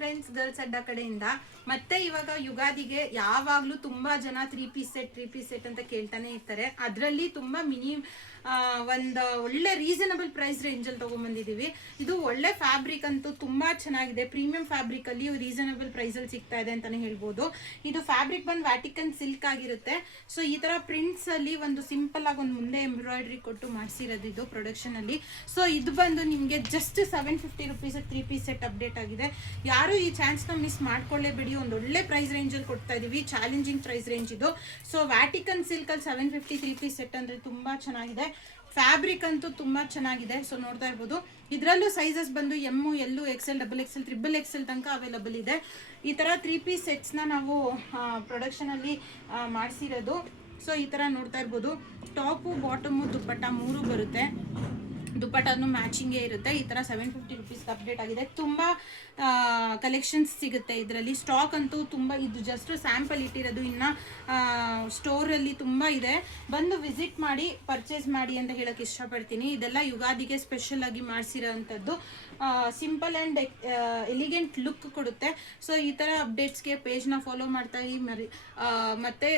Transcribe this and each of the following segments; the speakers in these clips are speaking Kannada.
ಫ್ರೆಂಡ್ಸ್, ಗರ್ಲ್ಸ್ ಅಡ್ಡ ಕಡೆಯಿಂದ ಮತ್ತೆ ಇವಾಗ ಯುಗಾದಿಗೆ ಯಾವಾಗ್ಲೂ ತುಂಬಾ ಜನ ತ್ರೀ ಪೀಸ್ ಸೆಟ್ ಅಂತ ಕೇಳ್ತಾನೆ ಇರ್ತಾರೆ. ಅದರಲ್ಲಿ ತುಂಬಾ ಒಂದು ಒಳ್ಳೆ ರೀಸನಬಲ್ ಪ್ರೈಸ್ ರೇಂಜ್ ಅಲ್ಲಿ ತಗೊಂಡ್ಬಂದಿದೀವಿ. ಇದು ಒಳ್ಳೆ ಫ್ಯಾಬ್ರಿಕ್ ಅಂತೂ ತುಂಬಾ ಚೆನ್ನಾಗಿದೆ. ಪ್ರೀಮಿಯಂ ಫ್ಯಾಬ್ರಿಕ್ ಅಲ್ಲಿ ರೀಸನಬಲ್ ಪ್ರೈಸ್ ಅಲ್ಲಿ ಸಿಗ್ತಾ ಇದೆ ಅಂತಾನೆ ಹೇಳ್ಬೋದು. ಇದು ಫ್ಯಾಬ್ರಿಕ್ ಬಂದು ವ್ಯಾಟಿಕನ್ ಸಿಲ್ಕ್ ಆಗಿರುತ್ತೆ. ಸೊ ಈ ತರ ಪ್ರಿಂಟ್ಸ್ ಅಲ್ಲಿ ಒಂದು ಸಿಂಪಲ್ ಆಗಿ ಒಂದು ಮುಂದೆ ಎಂಬ್ರಾಯ್ಡ್ರಿ ಕೊಟ್ಟು ಮಾಡಿಸಿರೋದು ಇದು ಪ್ರೊಡಕ್ಷನ್ ಅಲ್ಲಿ. ಸೊ ಇದು ಬಂದು ನಿಮಗೆ just 750 rupees three piece set update ಆಗಿದೆ. ಯಾರು ಈ ಚಾನ್ಸ್ ನ ಮಿಸ್ ಮಾಡ್ಕೊಳ್ಳೇಬೇಡಿ. ಒಂದು ಒಳ್ಳೆ ಪ್ರೈಸ್ ರೇಂಜ್ ಅಲ್ಲಿ ಕೊಡ್ತಾ ಇದೀವಿ, ಚಾಲೆಂಜಿಂಗ್ ಪ್ರೈಸ್ ರೇಂಜ್ ಇದು. ಸೊ ವ್ಯಾಟಿಕನ್ ಸಿಲ್ಕ್ ಅಲ್ಲಿ 750 ತ್ರೀ ಪೀಸ್ ಸೆಟ್ ಅಂದ್ರೆ ತುಂಬಾ ಚೆನ್ನಾಗಿದೆ. ಫ್ಯಾಬ್ರಿಕ್ ಅಂತೂ ತುಂಬಾ ಚೆನ್ನಾಗಿದೆ. ಸೊ ನೋಡ್ತಾ ಇರ್ಬೋದು. ಇದರಲ್ಲೂ ಸೈಜಸ್ ಬಂದು M, L, XL, XXL, XXL ತನಕ ಅವೈಲಬಲ್ ಇದೆ. ಈ ತರ ತ್ರೀ ಪೀಸ್ ಸೆಟ್ಸ್ ನ ನಾವು ಪ್ರೊಡಕ್ಷನ್ ಅಲ್ಲಿ ಮಾಡಿಸಿರೋದು. ಸೊ ಈ ತರ ನೋಡ್ತಾ ಇರ್ಬೋದು. ಟಾಪು, ಬಾಟಮು, ದುಪ್ಪಟ್ಟ ಮೂರು ಬರುತ್ತೆ. ದುಪ್ಪಟ್ಟನು ಮ್ಯಾಚಿಂಗೇ ಇರುತ್ತೆ. ಈ ತರ 750 ರುಪೀಸ್ ಅಪ್ಡೇಟ್ ಆಗಿದೆ. ತುಂಬಾ ಕಲೆಕ್ಷನ್ಸ್ ಸಿಗುತ್ತೆ ಇದರಲ್ಲಿ. ಸ್ಟಾಕ್ ಅಂತೂ ತುಂಬಾ, ಇದು ಜಸ್ಟ್ ಸ್ಯಾಂಪಲ್ ಇಟ್ಟಿರೋದು. ಇನ್ನ ಸ್ಟೋರ್ ಅಲ್ಲಿ ತುಂಬಾ ಇದೆ. ಬಂದು ವಿಸಿಟ್ ಮಾಡಿ ಪರ್ಚೇಸ್ ಮಾಡಿ ಅಂತ ಹೇಳಕ್ ಇಷ್ಟಪಡ್ತೀನಿ. ಇದೆಲ್ಲ ಯುಗಾದಿಗೆ ಸ್ಪೆಷಲ್ ಆಗಿ ಮಾಡಿಸಿರೋ ಅಂಥದ್ದು. ಸಿಂಪಲ್ ಅಂಡ್ ಎಲಿಗೆಂಟ್ ಲುಕ್ ಕೊಡುತ್ತೆ. ಸೊ ಈ ತರ ಅಪ್ಡೇಟ್ಸ್ಗೆ ಪೇಜ್ನ ಫಾಲೋ ಮಾಡ್ತಾ ಮತ್ತೆ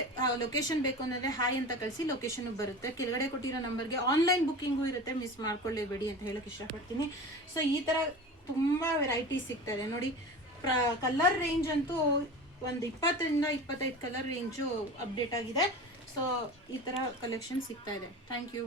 ಲೊಕೇಶನ್ ಬೇಕು ಅಂದ್ರೆ ಹಾಯ್ ಅಂತ ಕಳಿಸಿ ಲೊಕೇಶನ್ ಬರುತ್ತೆ. ಕೆಳಗಡೆ ಕೊಟ್ಟಿರೋ ನಂಬರ್ಗೆ ಆನ್ಲೈನ್ ಬುಕ್ಕಿಂಗು ಇರುತ್ತೆ, ಮಿಸ್ ಮಾಡ್ಕೊಳ್ಳೇಬೇಡಿ ಅಂತ ಹೇಳಕ್ ಇಷ್ಟಪಡ್ತೀನಿ. ಸೊ ಈ ತರ ತುಂಬಾ ವೆರೈಟೀಸ್ ಸಿಗ್ತದೆ ನೋಡಿ. ಕಲರ್ ರೇಂಜ್ ಅಂತೂ ಒಂದು 20 ರಿಂದ 25 ಕಲರ್ ರೇಂಜು ಅಪ್ಡೇಟ್ ಆಗಿದೆ. ಸೊ ಈ ತರ ಕಲೆಕ್ಷನ್ ಸಿಗ್ತಾ ಇದೆ. Thank you.